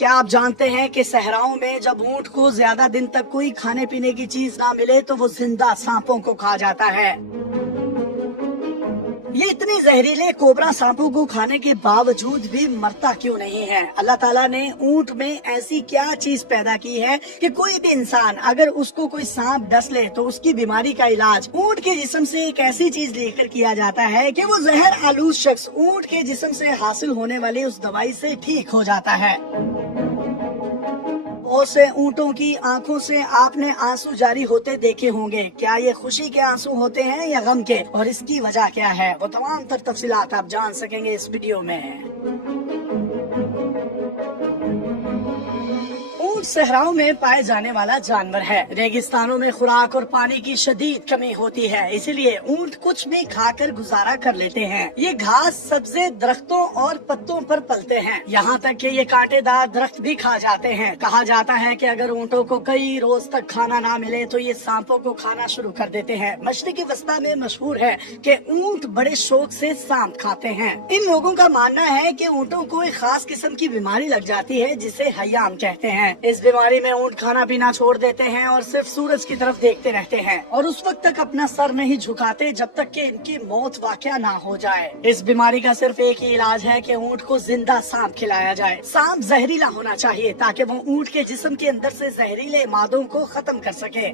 क्या आप जानते हैं कि सहराओं में जब ऊंट को ज्यादा दिन तक कोई खाने पीने की चीज ना मिले तो वो जिंदा सांपों को खा जाता है। ये इतने जहरीले कोबरा सांपों को खाने के बावजूद भी मरता क्यों नहीं है? अल्लाह ताला ने ऊंट में ऐसी क्या चीज पैदा की है कि कोई भी इंसान अगर उसको कोई सांप डस ले तो उसकी बीमारी का इलाज ऊंट के जिस्म से एक ऐसी चीज लेकर किया जाता है कि वो जहर आलूद शख्स ऊंट के जिस्म से हासिल होने वाली उस दवाई से ठीक हो जाता है। बहुत से ऊँटों की आंखों से आपने आंसू जारी होते देखे होंगे। क्या ये खुशी के आंसू होते हैं या गम के, और इसकी वजह क्या है, वो तमाम तर तफसीलात आप जान सकेंगे इस वीडियो में। ऊँट सहराओं में पाए जाने वाला जानवर है। रेगिस्तानों में खुराक और पानी की शदीद कमी होती है, इसीलिए ऊँट कुछ भी खाकर गुजारा कर लेते हैं। ये घास, सब्जे, दरख्तों और पत्तों पर पलते हैं, यहाँ तक कि ये कांटेदार दरख्त भी खा जाते हैं। कहा जाता है कि अगर ऊँटों को कई रोज तक खाना ना मिले तो ये सांपों को खाना शुरू कर देते हैं। मशरिकी वस्ता में मशहूर है कि ऊँट बड़े शौक से सांप खाते हैं। इन लोगों का मानना है कि ऊँटों को एक खास किस्म की बीमारी लग जाती है जिसे हयाम कहते हैं। इस बीमारी में ऊँट खाना पीना छोड़ देते हैं और सिर्फ सूरज की तरफ देखते रहते हैं और उस वक्त तक अपना सर नहीं झुकाते जब तक कि इनकी मौत वाक़या ना हो जाए। इस बीमारी का सिर्फ एक ही इलाज है कि ऊँट को जिंदा सांप खिलाया जाए। सांप जहरीला होना चाहिए ताकि वो ऊँट के जिस्म के अंदर से जहरीले मादों को खत्म कर सके।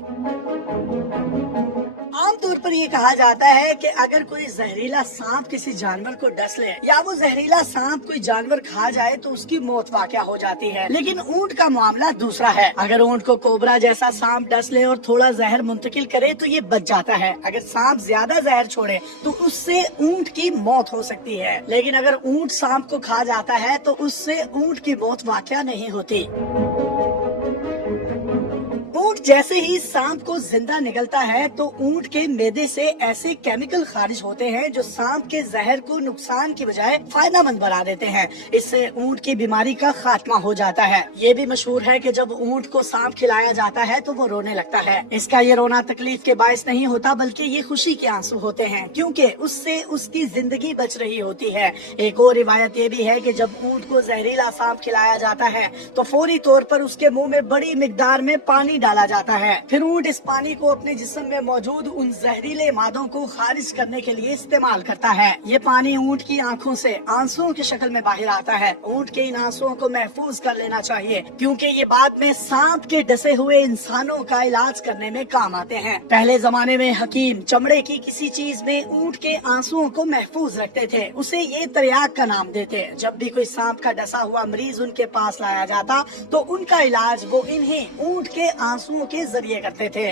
आमतौर पर ये कहा जाता है कि अगर कोई जहरीला सांप किसी जानवर को डस ले या वो जहरीला सांप कोई जानवर खा जाए तो उसकी मौत वाक़या हो जाती है। लेकिन ऊँट का मामला दूसरा है। अगर ऊँट को कोबरा जैसा सांप डस ले और थोड़ा जहर मुंतकिल करे तो ये बच जाता है। अगर सांप ज्यादा जहर छोड़े तो उससे ऊँट की मौत हो सकती है। लेकिन अगर ऊँट सांप को खा जाता है तो उससे ऊँट की मौत वाक़या नहीं होती। ऊँट जैसे ही सांप को जिंदा निकलता है तो ऊँट के मैदे से ऐसे केमिकल खारिज होते हैं जो सांप के जहर को नुकसान की बजाय फायदेमंद बना देते हैं। इससे ऊँट की बीमारी का खात्मा हो जाता है। ये भी मशहूर है कि जब ऊँट को सांप खिलाया जाता है तो वो रोने लगता है। इसका ये रोना तकलीफ के बायस नहीं होता बल्कि ये खुशी के आंसू होते हैं, क्योंकि उससे उसकी जिंदगी बच रही होती है। एक और रिवायत ये भी है कि जब ऊँट को जहरीला सांप खिलाया जाता है तो फौरी तौर पर उसके मुंह में बड़ी मिकदार में पानी डाला जाता है। फिर ऊँट इस पानी को अपने जिस्म में मौजूद उन जहरीले मादों को खारिज करने के लिए इस्तेमाल करता है। ये पानी ऊँट की आंखों से आंसुओं की शक्ल में बाहर आता है। ऊँट के इन आंसुओं को महफूज कर लेना चाहिए, क्योंकि ये बाद में सांप के डसे हुए इंसानों का इलाज करने में काम आते हैं। पहले जमाने में हकीम चमड़े की किसी चीज में ऊँट के आंसुओं को महफूज रखते थे, उसे ये तरियाक का नाम देते। जब भी कोई सांप का डसा हुआ मरीज उनके पास लाया जाता तो उनका इलाज वो इन्हीं ऊँट के आंसुओं के जरिए करते थे।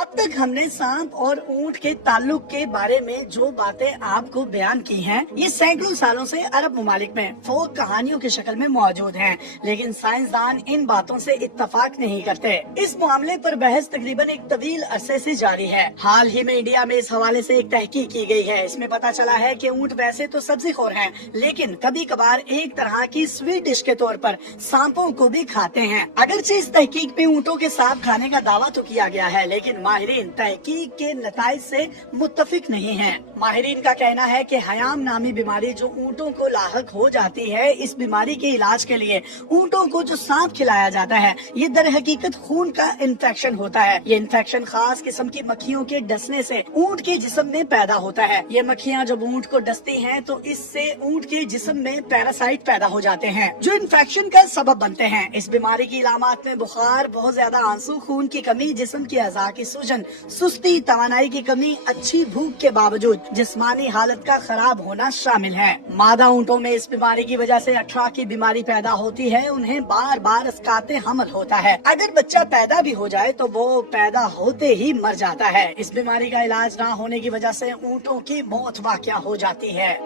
अब तक हमने सांप और ऊँट के ताल्लुक के बारे में जो बातें आपको बयान की हैं, ये सैकड़ों सालों से अरब ममालिक में फोक कहानियों की शक्ल में मौजूद हैं, लेकिन साइंसदान इन बातों से इत्तफाक नहीं करते। इस मामले पर बहस तकरीबन एक तवील अरसे से जारी है। हाल ही में इंडिया में इस हवाले से एक तहकीक की गई है। इसमें पता चला है कि ऊँट वैसे तो सब्जी खोर हैं, लेकिन कभी कभार एक तरह की स्वीट डिश के तौर पर सांपों को भी खाते हैं। अगरचे इस तहकीक में ऊँटों के सांप खाने का दावा तो किया गया है, लेकिन माहिरीन तहकीक के नताइज से मुत्तफिक नहीं हैं। माहिरीन का कहना है कि हयाम नामी बीमारी जो ऊँटों को लाहक हो जाती है, इस बीमारी के इलाज के लिए ऊँटों को जो सांप खिलाया जाता है ये दर हकीकत खून का इन्फेक्शन होता है। ये इन्फेक्शन खास किस्म की मक्खियों के डसने से ऊँट के जिस्म में पैदा होता है। ये मक्खियाँ जब ऊँट को डसती हैं तो इससे ऊँट के जिस्म में पैरासाइट पैदा हो जाते हैं जो इन्फेक्शन का सबब बनते हैं। इस बीमारी की इलामात में बुखार, बहुत ज्यादा आंसू, खून की कमी, जिस्म की अज़ा की सूजन, सुस्ती, तवानाई की कमी, अच्छी भूख के बावजूद जिस्मानी हालत का खराब होना शामिल है। मादा ऊँटों में इस बीमारी की वजह से अठरा की बीमारी पैदा होती है। उन्हें बार बार अस्काते हमल होता है। अगर बच्चा पैदा भी हो जाए तो वो पैदा होते ही मर जाता है। इस बीमारी का इलाज ना होने की वजह से ऊँटों की मौत वाक़या हो जाती है।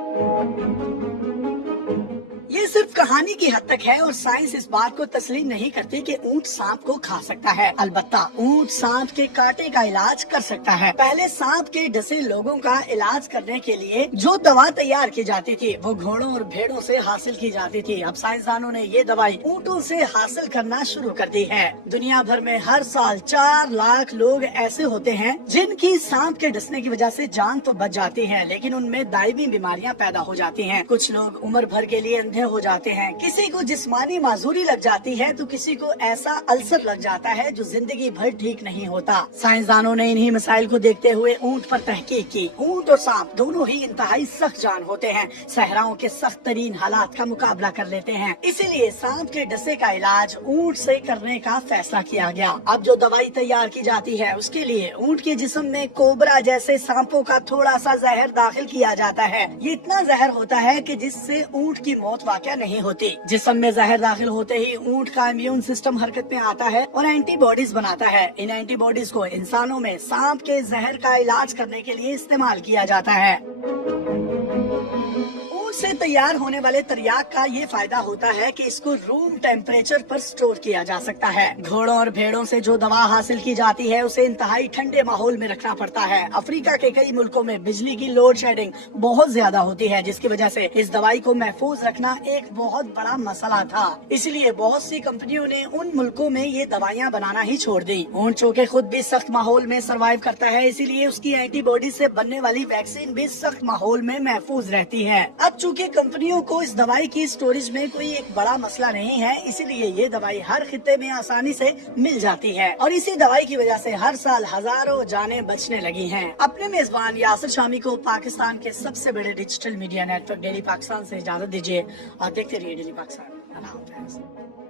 ये सिर्फ कहानी की हद तक है और साइंस इस बात को तस्लीम नहीं करती कि ऊँट सांप को खा सकता है। अलबत्ता ऊँट सांप के कांटे का इलाज कर सकता है। पहले सांप के डसे लोगों का इलाज करने के लिए जो दवा तैयार की जाती थी वो घोड़ों और भेड़ों से हासिल की जाती थी। अब साइंसदानों ने ये दवाई ऊँटों से हासिल करना शुरू कर दी है। दुनिया भर में हर साल 4 लाख लोग ऐसे होते हैं जिनकी सांप के डसने की वजह से जान तो बच जाती है, लेकिन उनमें दायमी बीमारियां पैदा हो जाती हैं। कुछ लोग उम्र भर के लिए अंधे तरह हो जाते हैं। किसी को जिस्मानी माजूरी लग जाती है तो किसी को ऐसा अल्सर लग जाता है जो जिंदगी भर ठीक नहीं होता। साइंसदानों ने इन्हीं मसाइल को देखते हुए ऊंट पर तहकीक की। ऊंट और सांप दोनों ही इंतहाई सख्त जान होते हैं, सहराओं के सख्त तरीन हालात का मुकाबला कर लेते हैं। इसीलिए सांप के डसे का इलाज ऊंट से करने का फैसला किया गया। अब जो दवाई तैयार की जाती है उसके लिए ऊंट के जिस्म में कोबरा जैसे सांपों का थोड़ा सा जहर दाखिल किया जाता है। ये इतना जहर होता है कि जिससे ऊंट की मौत वाक़या नहीं होती। जिस्म में जहर दाखिल होते ही ऊंट का इम्यून सिस्टम हरकत में आता है और एंटीबॉडीज बनाता है। इन एंटीबॉडीज को इंसानों में सांप के जहर का इलाज करने के लिए इस्तेमाल किया जाता है। से तैयार होने वाले तरियाक का ये फायदा होता है कि इसको रूम टेम्परेचर पर स्टोर किया जा सकता है। घोड़ों और भेड़ों से जो दवा हासिल की जाती है उसे इंतहाई ठंडे माहौल में रखना पड़ता है। अफ्रीका के कई मुल्कों में बिजली की लोड शेडिंग बहुत ज्यादा होती है, जिसकी वजह से इस दवाई को महफूज रखना एक बहुत बड़ा मसला था। इसलिए बहुत सी कंपनियों ने उन मुल्कों में ये दवाइयाँ बनाना ही छोड़ दी। ऊंट चूँकि खुद भी सख्त माहौल में सर्वाइव करता है, इसीलिए उसकी एंटीबॉडी से बनने वाली वैक्सीन भी सख्त माहौल में महफूज रहती है। अब चूँकि कंपनियों को इस दवाई की स्टोरेज में कोई एक बड़ा मसला नहीं है, इसीलिए ये दवाई हर खित्ते में आसानी से मिल जाती है और इसी दवाई की वजह से हर साल हजारों जानें बचने लगी हैं। अपने मेजबान यासिर शामी को पाकिस्तान के सबसे बड़े digital media network daily Pakistan से इजाजत दीजिए और देखते रहिए डेली पाकिस्तान। अल्लाह हाफ़िज़।